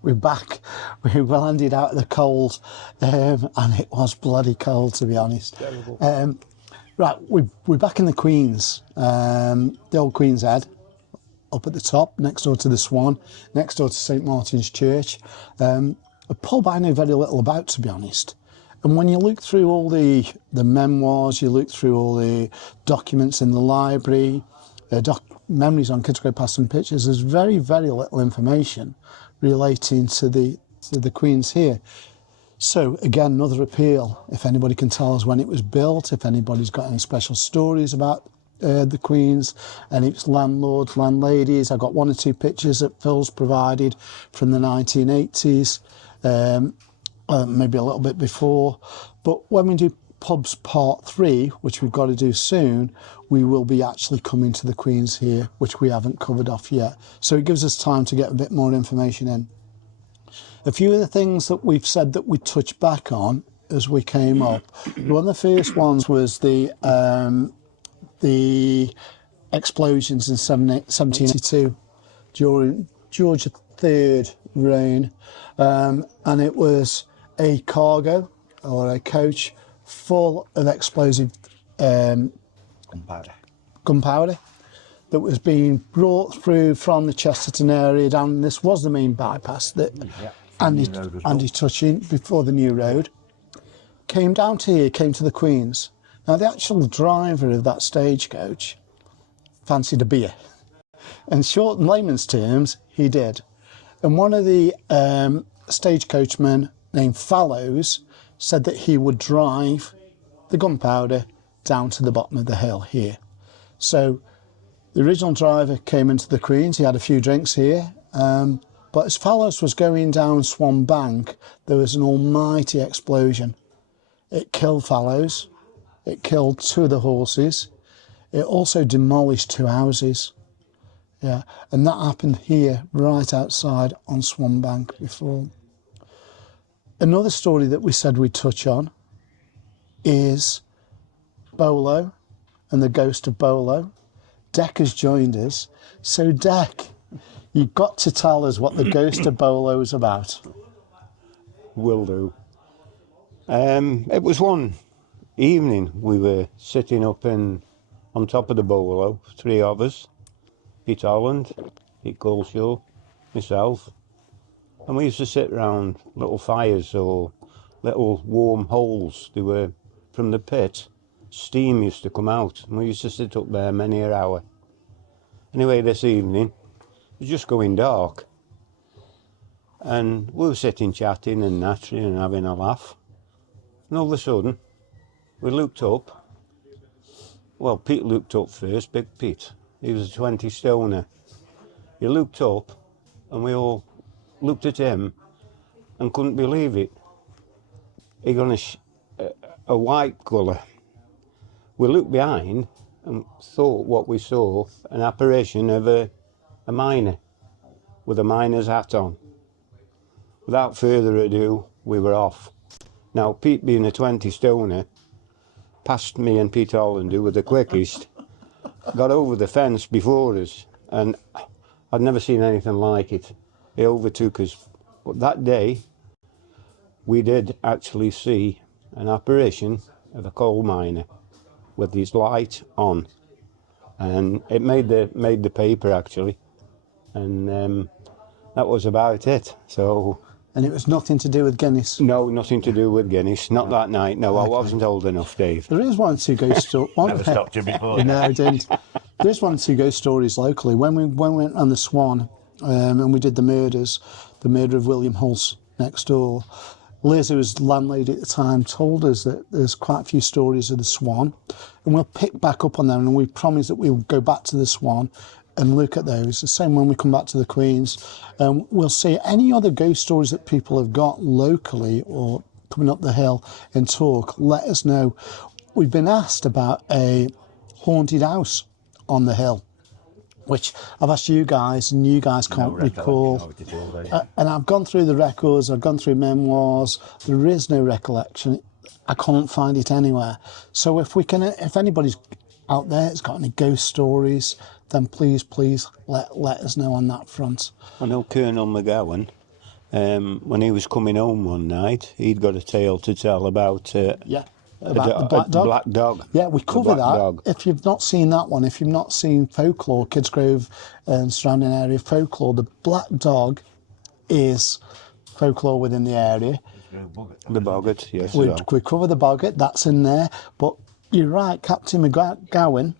We're back. We landed out of the cold, and it was bloody cold, to be honest. Right, we're back in the Queen's, the old Queen's Head, up at the top, next door to the Swan, next door to St Martin's Church. A pub I know very little about, to be honest. And when you look through all the memoirs, you look through all the documents in the library, memories on Kidsgrove Past and Pictures, there's very, very little information relating to the Queen's here. So again, another appeal. If anybody can tell us when it was built, if anybody's got any special stories about the Queen's, and its landlords, landladies. I got one or two pictures that Phil's provided from the 1980s, maybe a little bit before. But when we do pubs part 3, which we've got to do soon, we will be actually coming to the Queen's here, which we haven't covered off yet. So it gives us time to get a bit more information in. A few of the things that we've said that we touched back on as we came up. One of the first ones was the explosions in 1782 during George III's reign, and it was a cargo or a coach full of explosive gunpowder that was being brought through from the Chesterton area down. This was the main bypass that Andy touching before the new road. Came down to here, came to the Queen's. Now the actual driver of that stagecoach fancied a beer. In short and layman's terms, he did. And one of the stagecoachmen named Fallows said that he would drive the gunpowder down to the bottom of the hill here. So the original driver came into the Queen's, he had a few drinks here, but as Fallows was going down Swan Bank, there was an almighty explosion. It killed Fallows, it killed 2 of the horses, it also demolished 2 houses. Yeah, and that happened here, right outside on Swan Bank before. Another story that we said we'd touch on is Bolo and the ghost of Bolo. Dec has joined us. So Dec, you've got to tell us what the ghost of Bolo is about. Will do. It was one evening we were sitting up on top of the Bolo, 3 of us, Pete Holland, Pete Coleshaw, myself, and we used to sit round little fires or little warm holes. They were from the pit. Steam used to come out, and we used to sit up there many an hour. Anyway, this evening, it was just going dark, and we were sitting chatting and nattering and having a laugh, and all of a sudden, we looked up. Well, Pete looked up first, Big Pete. He was a 20 stoner. He looked up, and we all looked at him and couldn't believe it. He got a white colour. We looked behind and thought what we saw, an apparition of a miner with a miner's hat on. Without further ado, we were off. Now, Pete, being a 20 stoner, passed me and Pete Holland, who were the quickest, got over the fence before us, and I'd never seen anything like it. He overtook us. But that day, we did actually see an apparition of a coal miner with his light on, and it made the paper actually, and that was about it. So. And it was nothing to do with Guinness? No, nothing to do with Guinness. Not that night. No, okay. I wasn't old enough, Dave. There is one or two ghost stories. Never stopped you before. No, I didn't. There is one or two ghost stories locally. When we went on the Swan and we did the murder of William Hulse next door, Liz, who was landlady at the time, told us that there's quite a few stories of the Swan, and we'll pick back up on them, and we promise that we'll go back to the Swan and look at those. The same when we come back to the Queens. We'll see any other ghost stories that people have got locally or coming up the hill and talk. Let us know. We've been asked about a haunted house on the hill, which I've asked you guys, and you guys can't recall. And I've gone through the records, I've gone through memoirs. There is no recollection. I can't find it anywhere. So if anybody's out there has got any ghost stories, then please let us know on that front. I know Colonel McGowan, when he was coming home one night, he'd got a tale to tell about about the black dog. Yeah, we cover that. Dog. If you've not seen that one, if you've not seen folklore, Kidsgrove and surrounding area folklore, the black dog is folklore within the area. The boggart, yes. We cover the boggart, that's in there. But you're right, Captain McGowan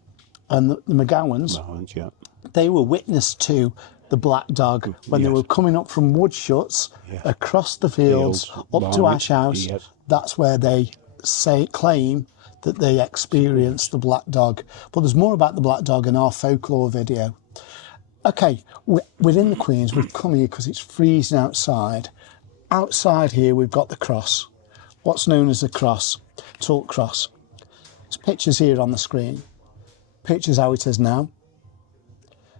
and the McGowans, yeah. They were witness to the black dog when they were coming up from Woodshuts across the fields up to Ash House. Yes. That's where they claim that they experienced the black dog. But there's more about the black dog in our folklore video. Okay, within the Queens, we've come here because it's freezing outside. Outside here, we've got the cross. What's known as the cross, Talk Cross. There's pictures here on the screen. Pictures how it is now.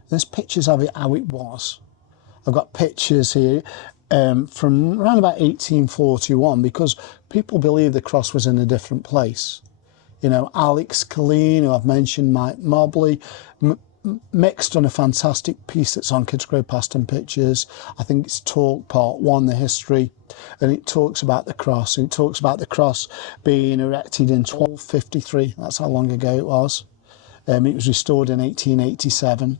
There's pictures of it how it was. I've got pictures here from around about 1841, because people believe the cross was in a different place. You know, Alex Colleen, who I've mentioned, Mike Mobley, Mick's done a fantastic piece that's on Kidsgrove Past and Pictures. I think it's Talk Part 1, the history, and it talks about the cross. And it talks about the cross being erected in 1253. That's how long ago it was. It was restored in 1887.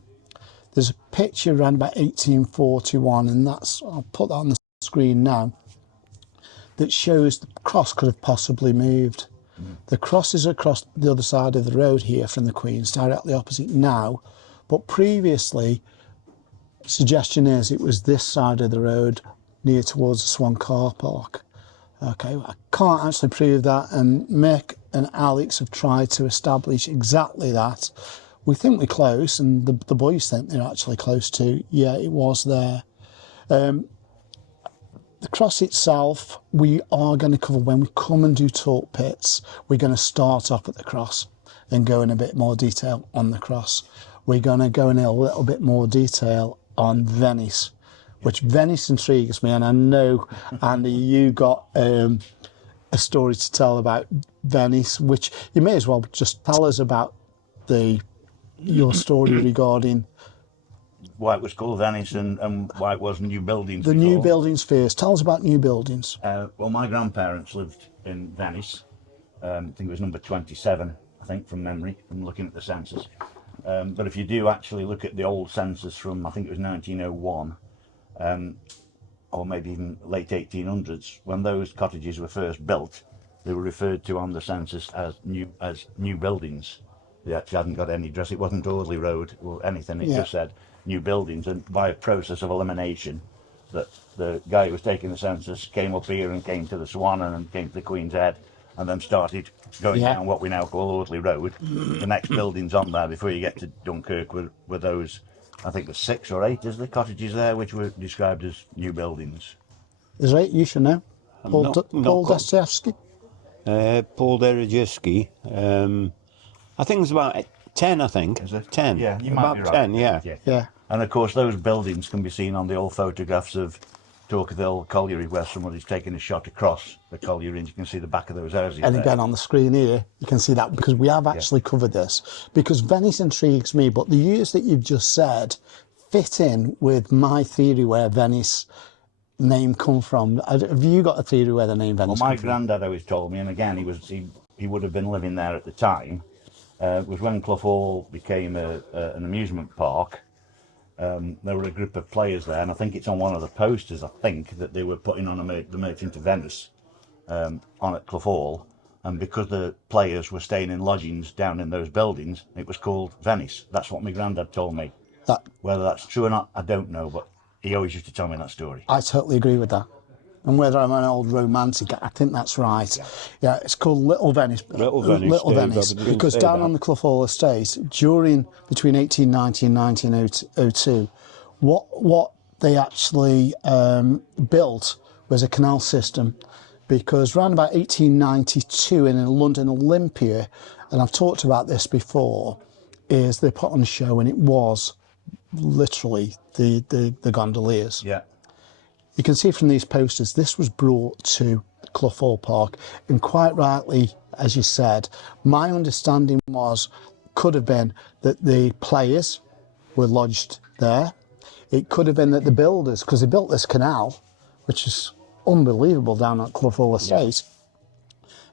There's a picture around about 1841, and I'll put that on the screen now, that shows the cross could have possibly moved. The cross is across the other side of the road here from the Queens, directly opposite now, but previously, suggestion is it was this side of the road near towards the Swan car park. Okay, I can't actually prove that, and Mick and Alex have tried to establish exactly that. We think we're close, and the boys think they're actually close to. Yeah, it was there. The cross itself, we are going to cover when we come and do talk pits. We're going to start off at the cross. and go in a bit more detail on the cross. We're going to go in a little bit more detail on Venice, which Venice intrigues me, and I know, Andy, you got a story to tell about Venice, which you may as well just tell us about your story regarding Why it was called Venice and why it was new buildings. the before. new buildings first. Tell us about new buildings. Well, my grandparents lived in Venice. I think it was number 27, I think, from memory, from looking at the census. But if you do actually look at the old census from, I think it was 1901, or maybe even late 1800s, when those cottages were first built, they were referred to on the census as new buildings. They actually hadn't got any address. It wasn't Audley Road or anything. It just said new buildings. And by a process of elimination, that the guy who was taking the census came up here and came to the Swan and came to the Queen's Head, and then started going down what we now call Audley Road. The next buildings on there before you get to Dunkirk were those, I think there's 6 or 8, is the cottages there, which were described as new buildings. Is right? You should know. Paul Dostoevsky. Paul Derejewski. I think it's about 10, I think. Is it? 10. Yeah, you might about be right. 10, yeah. Yeah. And of course those buildings can be seen on the old photographs of Stokeontrent Hill Colliery, where somebody's taken a shot across the colliery, and you can see the back of those houses And there. again, on the screen here, you can see that, because we have actually covered this. Because Venice intrigues me, but the years that you've just said fit in with my theory where Venice name come from. Have you got a theory where the name Venice Well, my come from? granddad always told me, and again, he would have been living there at the time, was when Clough Hall became an amusement park. There were a group of players there, and I think it's on one of the posters, I think, that they were putting on the Merchant of Venice on at Clough Hall. And because the players were staying in lodgings down in those buildings, it was called Venice. That's what my granddad told me. Whether that's true or not, I don't know, but he always used to tell me that story. I totally agree with that. And whether I'm an old romantic, I think that's right. Yeah, it's called Little Venice. Little Venice, Little Dave, Venice, I was gonna because say down that. on the Clough Hall estate, between 1890 and 1902, what they actually built was a canal system, because around about 1892 in London Olympia, and I've talked about this before, is they put on a show, and it was literally the gondoliers. Yeah. You can see from these posters, this was brought to Clough Hall Park, and quite rightly, as you said, my understanding could have been that the players were lodged there. It could have been that the builders, because they built this canal, which is unbelievable down at Clough Hall Estate,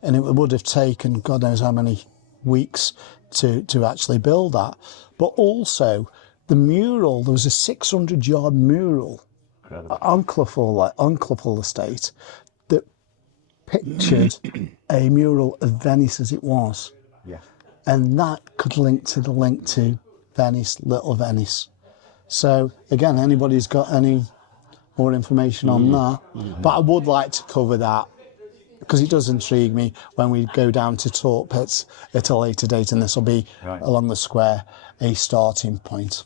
and it would have taken God knows how many weeks to actually build that. But also, the mural, there was a 600-yard mural on Clough Hall Estate that pictured a mural of Venice as it was. Yeah. And that could link to Venice, Little Venice. So again, anybody's got any more information on that? But I would like to cover that, because it does intrigue me when we go down to Talk Pits at a later date, and this will be along the square, a starting point.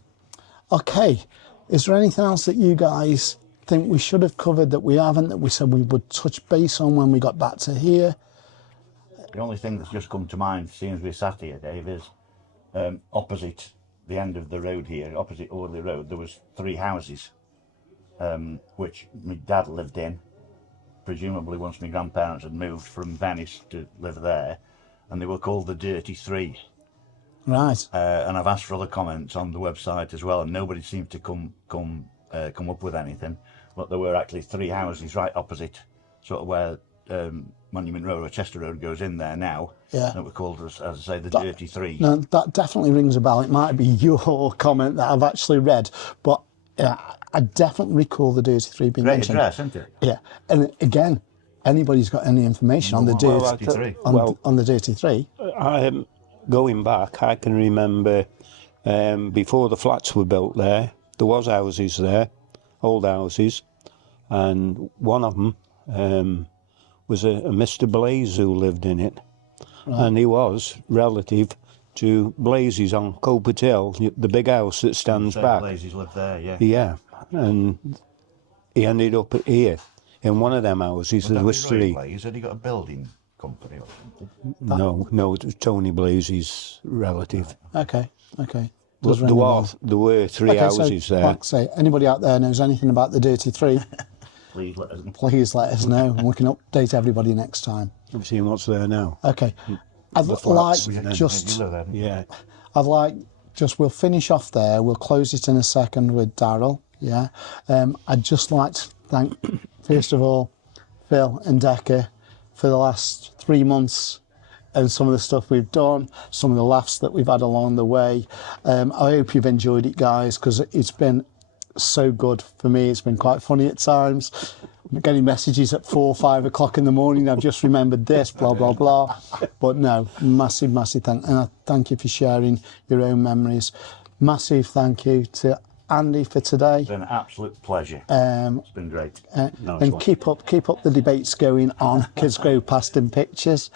Okay, is there anything else that you guys think we should have covered that we haven't, that we said we would touch base on when we got back to here? The only thing that's just come to mind, seeing as we sat here, Dave, is opposite the end of the road here, opposite Audley Road, there was 3 houses, which my dad lived in, presumably once my grandparents had moved from Venice to live there, and they were called the Dirty Three. Right. And I've asked for other comments on the website as well, and nobody seemed to come up with anything. But there were actually 3 houses right opposite, sort of where Monument Road or Chester Road goes in there now. Yeah. That were called, as I say, the Dirty Three. No, that definitely rings a bell. It might be your comment that I've actually read, but I definitely recall the Dirty Three being Great mentioned. address, isn't it? Yeah, and again, anybody's got any information on the Dirty Three. on the Dirty Three? Going back, I can remember before the flats were built there was houses there, old houses, and one of them was a Mr. Blaze who lived in it. Right. And he was relative to Blazes on CoalPit Hill, the big house that stands back. Blazes lived there, yeah. Yeah, and he ended up here in one of them houses. There was 3. Blaze? Had he got a building company or something. No, it was Tony Blaze's relative. Okay. There were three houses there. Like I say, anybody out there knows anything about the Dirty Three, Please let us know. please let us know, and we can update everybody next time. Have you seen what's there now? Okay. I'd The like flats. just, Yeah. we'll finish off there. We'll close it in a second with Daryl. Yeah. I'd just like to thank, first of all, Phil and Decca for the last 3 months and some of the stuff we've done, some of the laughs that we've had along the way. I hope you've enjoyed it, guys, because it's been so good for me. It's been quite funny at times. I'm getting messages at 4 or 5 o'clock in the morning. I've just remembered this, blah, blah, blah. But no, massive thank. And I thank you for sharing your own memories. Massive thank you to Andy for today. It's been an absolute pleasure. It's been great. And keep up the debates going on Kidsgrove Past and Pictures.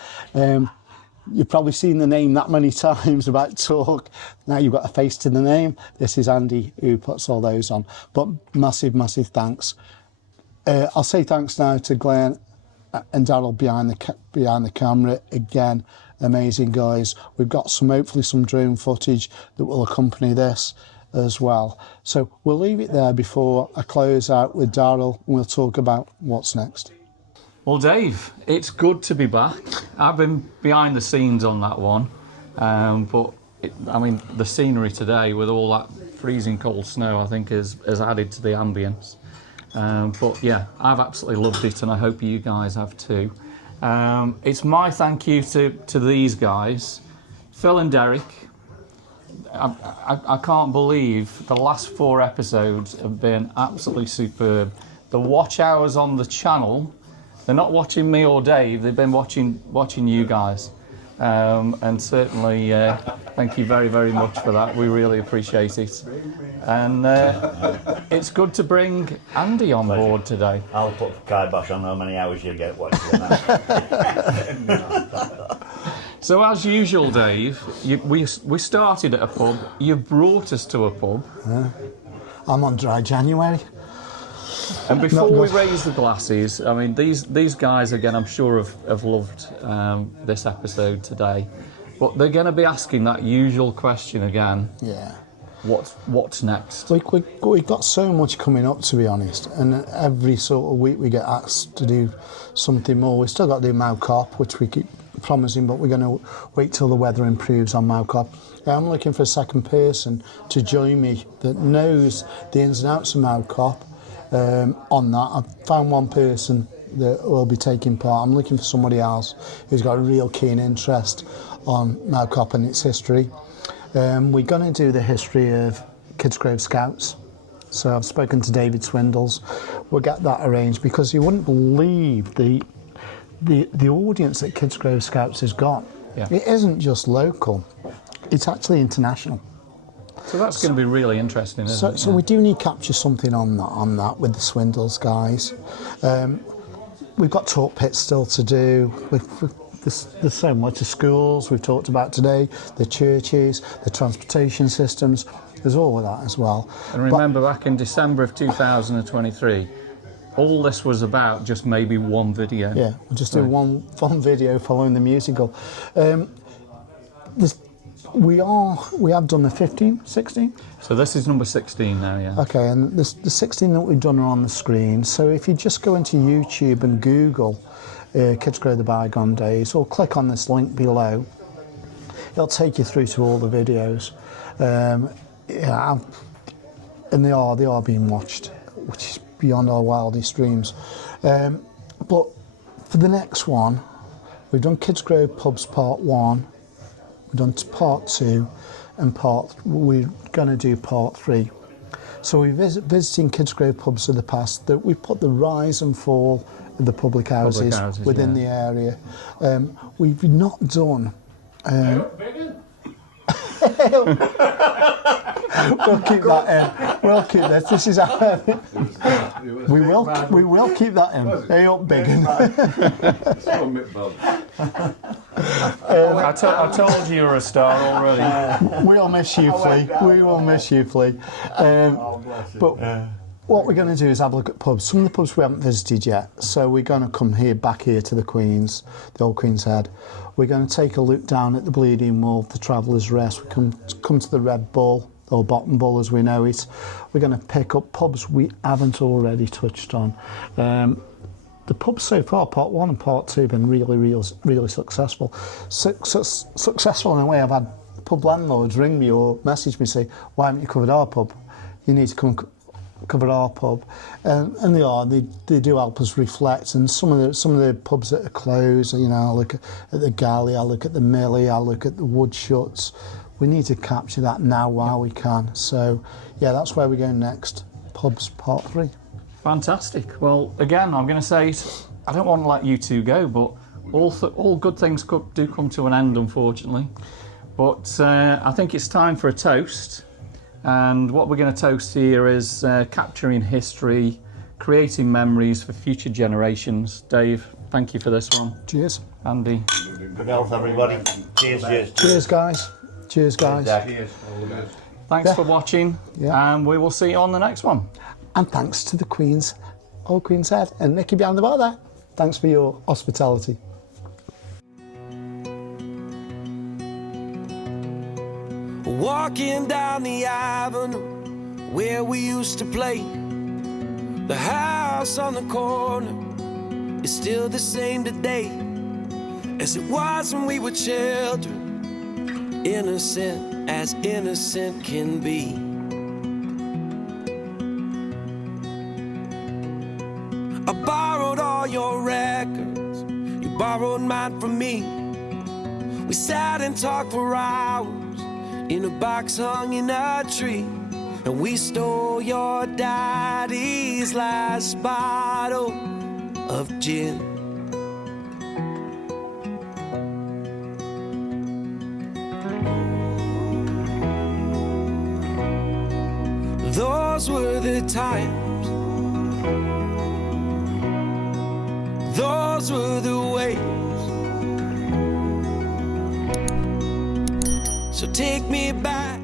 You've probably seen the name that many times about talk. Now you've got a face to the name. This is Andy who puts all those on. But massive thanks. I'll say thanks now to Glenn and Daryl behind the camera. Again, amazing guys. We've got hopefully some drone footage that will accompany this as well. So we'll leave it there before I close out with Daryl, and we'll talk about what's next. Well, Dave, it's good to be back. I've been behind the scenes on that one, but the scenery today with all that freezing cold snow, I think, has added to the ambience. But yeah, I've absolutely loved it, and I hope you guys have too. It's my thank you to these guys, Phil and Derek. I can't believe the last 4 episodes have been absolutely superb. The watch hours on the channel, they're not watching me or Dave, they've been watching you guys. And certainly thank you very, very much for that. We really appreciate it. And it's good to bring Andy on board today. I'll put the kibosh on how many hours you get watching that. So as usual, Dave, we started at a pub. You brought us to a pub. I'm on dry January. And before we raise the glasses, I mean, these guys, again, I'm sure have loved this episode today. But they're going to be asking that usual question again. Yeah. What's next? We've got so much coming up, to be honest. And every sort of week we get asked to do something more. We've still got to do Maucop, which we keep promising, but we're going to wait till the weather improves on Maucop. I'm looking for a second person to join me that knows the ins and outs of Maucop. On that, I've found one person that will be taking part. I'm looking for somebody else who's got a real keen interest on Maucop and its history. We're going to do the history of Kidsgrove Scouts. So I've spoken to David Swindles. We'll get that arranged, because you wouldn't believe the audience that Kidsgrove Scouts has got. Yeah. It isn't just local, it's actually international. So that's going to be really interesting, isn't it? So we do need to capture something on that with the Swindles guys. We've got talk pits still to do. There's so much. The schools we've talked about today, the churches, the transportation systems. There's all of that as well. And remember, back in December of 2023, all this was about just maybe one video. Yeah, we'll just do one video following the musical. We have done the 15, 16. So this is number 16 now, yeah. Okay, and the 16 that we've done are on the screen. So if you just go into YouTube and Google Kidsgrove the Bygone Days, or click on this link below, it'll take you through to all the videos. And they are being watched, which is beyond our wildest dreams. But for the next one, we've done Kidsgrove Pubs Part 1, we've done Part 2, and we're going to do Part 3. So we're visiting Kidsgrove pubs of the past, that we put the rise and fall of the public houses within the area. We've not done... We'll keep that in. We'll keep this. This is our... We will keep that in. Hey up, Bygone. I told you you're a star already. We'll miss you, Flea. We will miss you, Flea. But what we're going to do is have a look at pubs. Some of the pubs we haven't visited yet. So we're going to come back here to the Queen's, the old Queen's Head. We're going to take a look down at the Bleeding Wolf, the Traveller's Rest. We come to the Red Bull, or Bottom Bull as we know it. We're going to pick up pubs we haven't already touched on. The pubs so far, part 1 and part 2, have been really successful. Successful in a way. I've had pub landlords ring me or message me say, why haven't you covered our pub? You need to come cover our pub. And they do help us reflect. And some of the pubs that are closed, you know, I look at the Galley, I look at the Millie, I look at the Woodshuts. We need to capture that now while we can. So, yeah, that's where we're going next. Pubs, part 3. Fantastic. Well, again, I'm going to say it. I don't want to let you two go, but all good things do come to an end, unfortunately. But I think it's time for a toast. And what we're going to toast here is capturing history, creating memories for future generations. Dave, thank you for this one. Cheers. Andy. Good health, everybody. Cheers. Cheers, guys. Cheers, guys. Cheers. Thanks for watching, and we will see you on the next one. And thanks to the Queen's, old Queen's Head, and Nicky behind the bar there. Thanks for your hospitality. Walking down the avenue where we used to play. The house on the corner is still the same today as it was when we were children, innocent as innocent can be. I borrowed all your records, you borrowed mine from me. We sat and talked for hours in a box hung in a tree, and we stole your daddy's last bottle of gin. Those were the times, those were the ways. So take me back